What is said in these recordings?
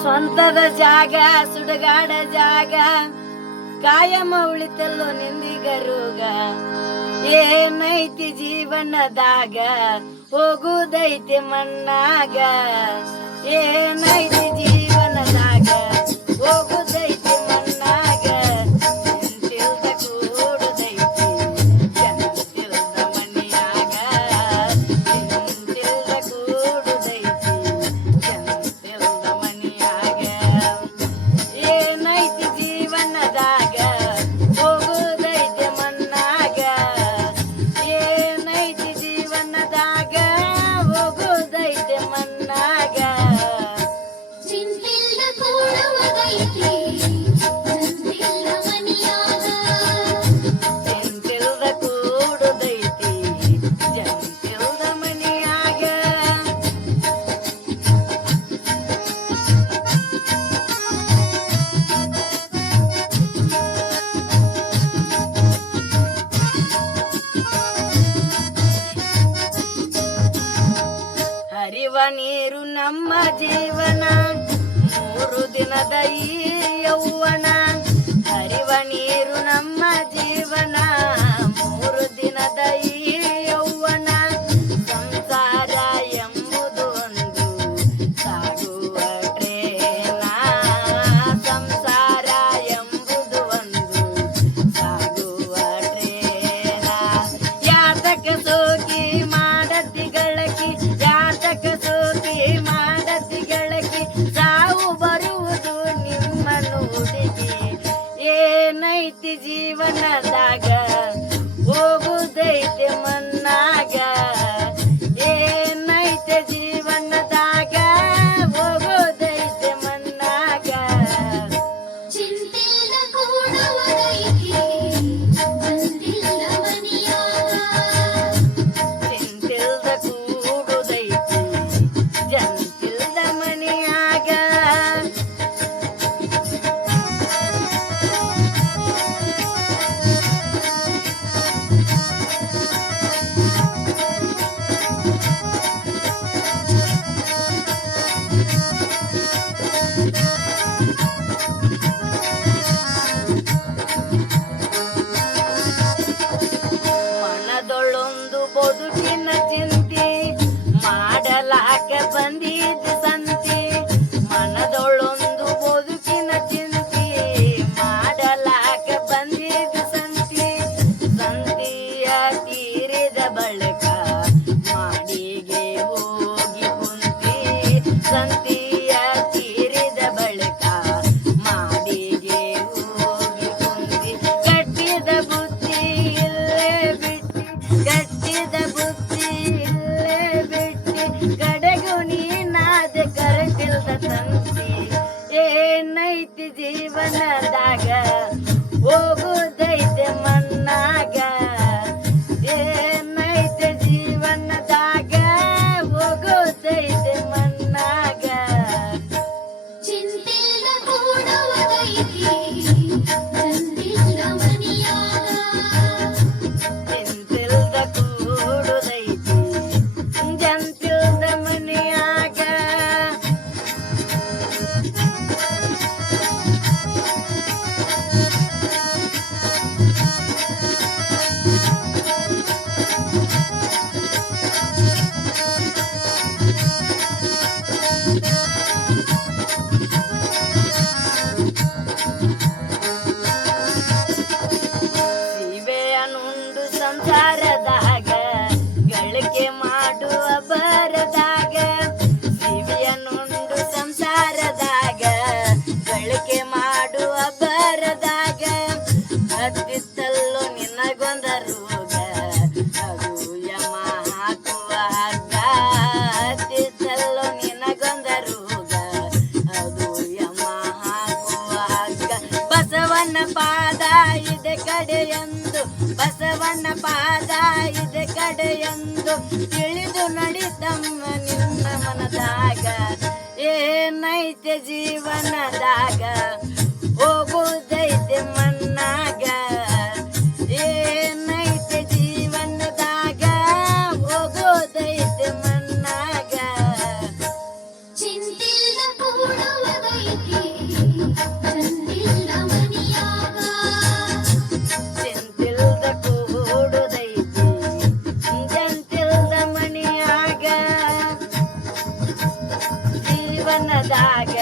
ಸ್ವಂತದ ಜಾಗ ಸುಡಗಾಡ ಜಾಗ ಕಾಯಮ ಉಳಿತಲ್ಲೋ ನಿಂದಿಗರುಗ ಏನೈತಿ ಜೀವನದಾಗ ಹೋಗುದೈತಿ ಮಣ್ಣಾಗ ಏನೈತಿ ಜೀವನದಾಗ ಹೋಗುದೈತಿ ಮಣ್ಣಾಗ ನಿಂತಿಲ್ದ ಕೂಡುದೈತಿ ಜಂತಿಲ್ದ ಮನಿಯಾಗ ನಿಂತಿಲ್ದ ಕೂಡುದೈತಿ ಜಂತಿಲ್ದ ಮನಿಯಾಗ ಏನೈತಿ ಜೀವನದಾಗ ಹೋಗುದೈತಿ ಮಣ್ಣಾಗ ಏನೈತಿ ಜೀವನದಾಗ ಹೋಗುದೈತಿ ಮಣ್ಣಾಗ ಚಿಂತಿಲ್ಲ ಕೂಡುವುದೈತಿ ಜಂತಿಲ್ಲ ಮನಿಯಾಗ ನಿಂತಿಲ್ದ ಕೂಡುದೈತಿ ಜಂತಿಲ್ದ ಮನಿಯಾಗ ಹರಿವ ನೀರು ನಮ್ಮ ಜೀವನ 3 ದಿನದ ಈ ಯೌವನ ಹರಿವ ನೀರು ನಮ್ಮ ಜೀವನ 3 ದಿನದ ಈ ಯೌವನ ಸಂಸಾರ ಎಂಬುದು ಒಂದು ಸಾಗುವ ಟ್ರೇನ ಸಂಸಾರ ಎಂಬುದು ಒಂದು ಸಾಗುವ ಟ್ರೇನ ಯಾತಕ ಸೋಕಿ ಮಾಡತಿ ಗಳಕಿ ಯಾತಕ ಸೋಕಿ ಮಾಡತಿ ಗಳಕಿ ಸಾವು ಬರುವುದು ನಿಮ್ಮ ನುಡಿಗೆ ಏನೈತಿ ಜೀವನದಾಗ ಹೋಗುದೈತೆ ಮಣ್ಣಾಗ ಏನೈತೆ ಜೀವನದಾಗ ಹೋಗುದೈತೆ ಮಣ್ಣಾಗ ಚಿಂತಿಲ್ಲ ಕೂಡುವುದೈತಿ ಜಂತಿಲ್ಲ ಮನಿಯಾಗ ನಿಂತಿಲ್ದ ಕೂಡುದೈತಿ ಜಂತಿಲ್ದ ಮನಿಯಾಗ ಮನದೊಳೊಂದು ಬದುಕಿನ ಚಿಂತೆ ಮಾಡಲಾಕ ಬಂದಿದ್ದ ಸಂತಿ ಮನದೊಳೊಂದು ಬದುಕಿನ ಚಿಂತೆ ಮಾಡಲಾಕ ಬಂದಿದ್ದ ಸಂತಿ ಸಂತಿಯ ತೀರಿದ ಬಳಿಕ ಮಾಡಿಗೆ ಹೋಗಿ ಕುಂತಿ ಸಂತಿಯ ತೀರಿದ ಬಳಿಕ ಮಾಡಿಗೆ ಹೋಗಿ ಕುಂತಿ ಕಟ್ಟಿದ ಬುದ್ಧಿ ಇಲ್ಲೇ ಬಿಟ್ಟಿ ಕಟ್ಟಿದ ಬುದ್ಧಿ ಇಲ್ಲೇ ಬಿಟ್ಟಿ ಕಡೆಗೂ ನೀನಾದ ಕರೆತಿಲ್ದ ತಂತಿ ಏನೈತಿ ಜೀವನದಾಗ ಹೋಗುದೈತೆ ಮಣ್ಣಾಗ ಏನೈತೆ ಜೀವನದಾಗ ಹೋಗುದೈತೆ ಮಣ್ಣಾಗ ಚಿಂತಿಲ್ಲ ಕೂಡುವುದೈತಿ ಜಂತಿಲ್ಲ ಮನಿಯಾಗ ನಿಂತಿಲ್ದ ಕೂಡುದೈತಿ ಜಂತಿಲ್ದ ಮನಿಯಾಗ ಸೀಬೆಯ ನುಂಡು ಸಂಸಾರದಾಗ ಗಳಿಕೆ ಮಾಡುವ ಬರದಾಗ ಸೀಬೆಯ ನುಂಡು ಸಂಸಾರದಾಗ ಗಳಿಕೆ ಮಾಡುವ ಬರದಾಗ ಹತ್ತಿತ್ತಲ್ಲೋ ನಿನಗೊಂದ ರೋಗ ಅದು ಯಮ ಹಾಕುವ ಹಗ್ಗ ಹತ್ತಿತ್ತಲ್ಲೋ ನಿನಗೊಂದ ರೋಗ ಅದು ಯಮ ಹಾಕುವ ಹಗ್ಗ ಬಸವನ ಪಾದ ಇದೆ ಕಡೆಯಂದು ಬಸವನ ಪಾದ ಇದೆ ಕಡೆಯಂದು ತಿಳಿದು ನಡಿತಮ್ಮ ನಿನ್ನ ಮನದಾಗ ಏನ ಏನೈತೆ ಜೀವನದಾಗ ಹೋಗುದೈತೆ ಮಣ್ಣಾಗ ಏನೈತೆ ಜೀವನದಾಗ ಹೋಗೋದೈತೆ ಮಣ್ಣಾಗ ಚಿಂತಿಲ್ಲ ಕೂಡುವುದೈತಿ ಚಂದಿಲ್ಲ ಮನಿಯಾಗ ಚಿಂತಿಲ್ದ ಕೂಡುದೈತಿ ಜಂತಿಲ್ದ ಮನಿಯಾಗ ಜೀವನದಾಗ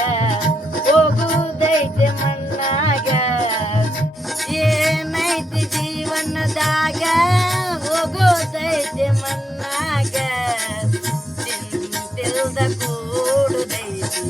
ಹೋಗುದೈತೆ ಮಣ್ಣಾಗ ಏನೈತಿ ಜೀವನದಾಗ ಹೋಗೋದೈತೆ ಮಣ್ಣಾಗ ಚಿಂತಿಲ್ದ ಕೂಡುದೈತಿ